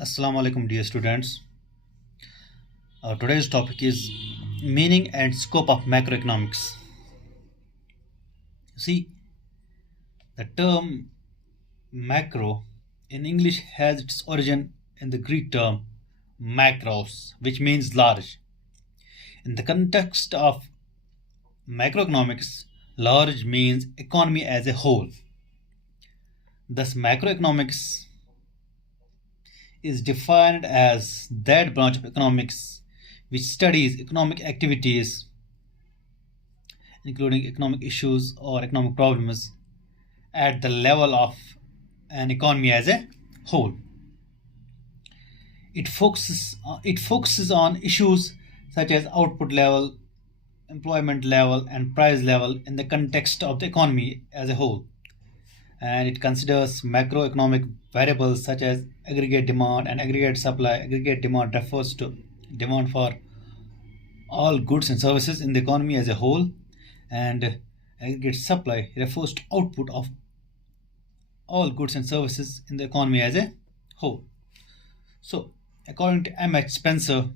Assalamu alaikum, dear students. Today's topic is meaning and scope of macroeconomics. See, the term macro in English has its origin in the Greek term macros, which means large. In the context of macroeconomics, large means economy as a whole. Thus, macroeconomics is defined as that branch of economics which studies economic activities, including economic issues or economic problems, at the level of an economy as a whole. It focuses on issues such as output level, employment level, and price level in the context of the economy as a whole. And it considers macroeconomic variables such as aggregate demand and aggregate supply. Aggregate demand refers to demand for all goods and services in the economy as a whole, and aggregate supply refers to output of all goods and services in the economy as a whole. So, according to M.H. Spencer,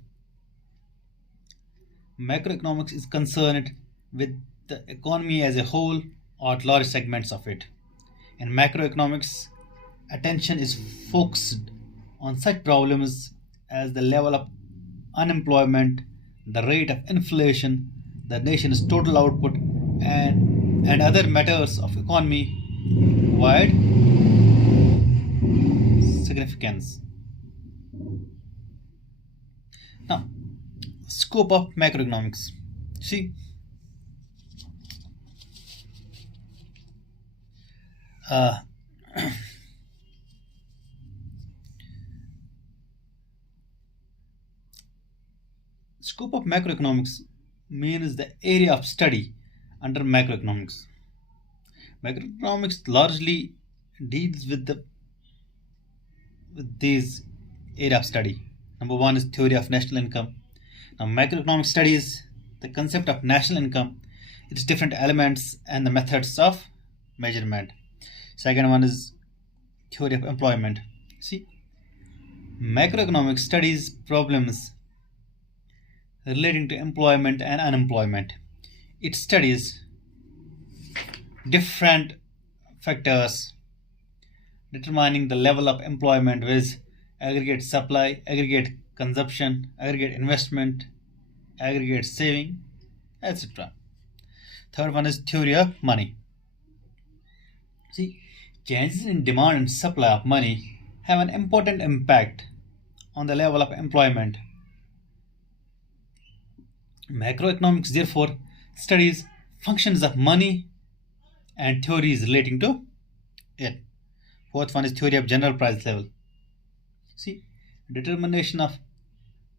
macroeconomics is concerned with the economy as a whole or large segments of it. In macroeconomics, attention is focused on such problems as the level of unemployment, the rate of inflation, the nation's total output, and other matters of economy wide significance. Now, scope of macroeconomics. See, uh, scope of macroeconomics means the area of study under macroeconomics. Macroeconomics largely deals with these area of study. Number one is theory of national income. Now, macroeconomics studies the concept of national income, its different elements, and the methods of measurement. Second one is theory of employment. See, macroeconomics studies problems relating to employment and unemployment. It studies different factors determining the level of employment with aggregate supply, aggregate consumption, aggregate investment, aggregate saving, etc. Third one is theory of money. See, changes in demand and supply of money have an important impact on the level of employment. Macroeconomics, therefore, studies functions of money and theories relating to it. Fourth one is theory of general price level. See, determination of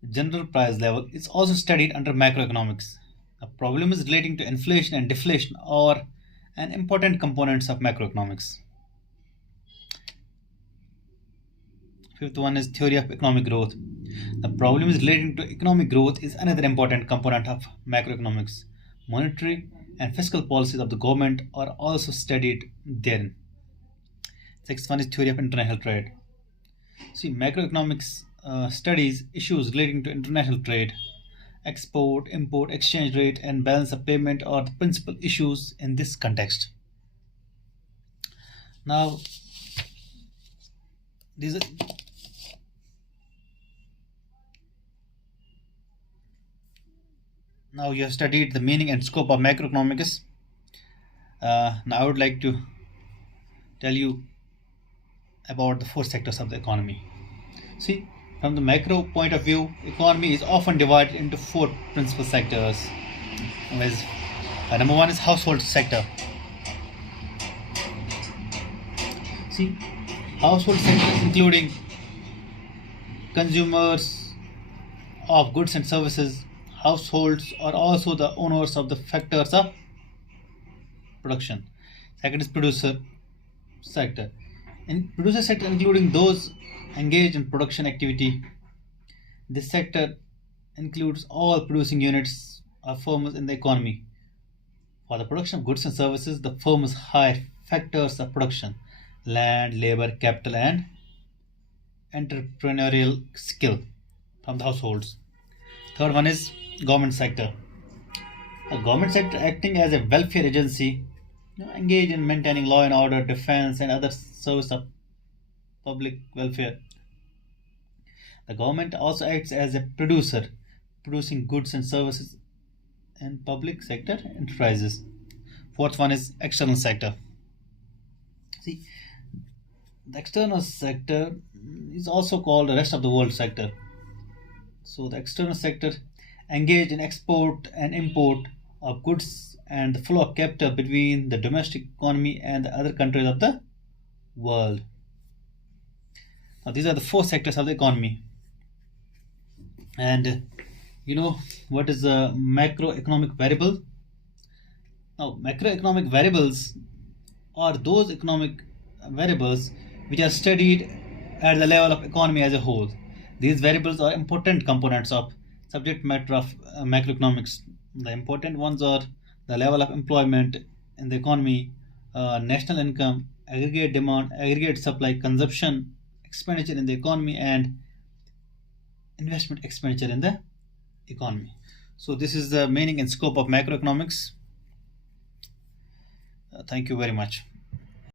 general price level is also studied under macroeconomics. The problem is relating to inflation and deflation are an important components of macroeconomics. Fifth one is theory of economic growth. The problem is relating to economic growth is another important component of macroeconomics. Monetary and fiscal policies of the government are also studied therein. Sixth one is theory of international trade. See, macroeconomics studies issues relating to international trade. Export, import, exchange rate, and balance of payment are the principal issues in this context. Now, these are, now you have studied the meaning and scope of macroeconomics. Now, I would like to tell you about the four sectors of the economy. See, from the macro point of view, economy is often divided into four principal sectors. With, number one is household sector. See, household sector including consumers of goods and services. Households are also the owners of the factors of production. Second is producer sector. In producer sector including those engaged in production activity. This sector includes all producing units or firms in the economy. For the production of goods and services, the firms hire factors of production: land, labor, capital, and entrepreneurial skill from the households. Third one is government sector. The government sector acting as a welfare agency, engage in maintaining law and order, defense, and other service of public welfare. The government also acts as a producer, producing goods and services in public sector enterprises. Fourth one is external sector. See, the external sector is also called the rest of the world sector. So the external sector engaged in export and import of goods and the flow of capital between the domestic economy and the other countries of the world. Now these are the four sectors of the economy. And you know what is a macroeconomic variable? Now macroeconomic variables are those economic variables which are studied at the level of economy as a whole. These variables are important components of subject matter of macroeconomics. The important ones are the level of employment in the economy, national income, aggregate demand, aggregate supply, consumption, expenditure in the economy, and investment expenditure in the economy. So this is the meaning and scope of macroeconomics. Thank you very much.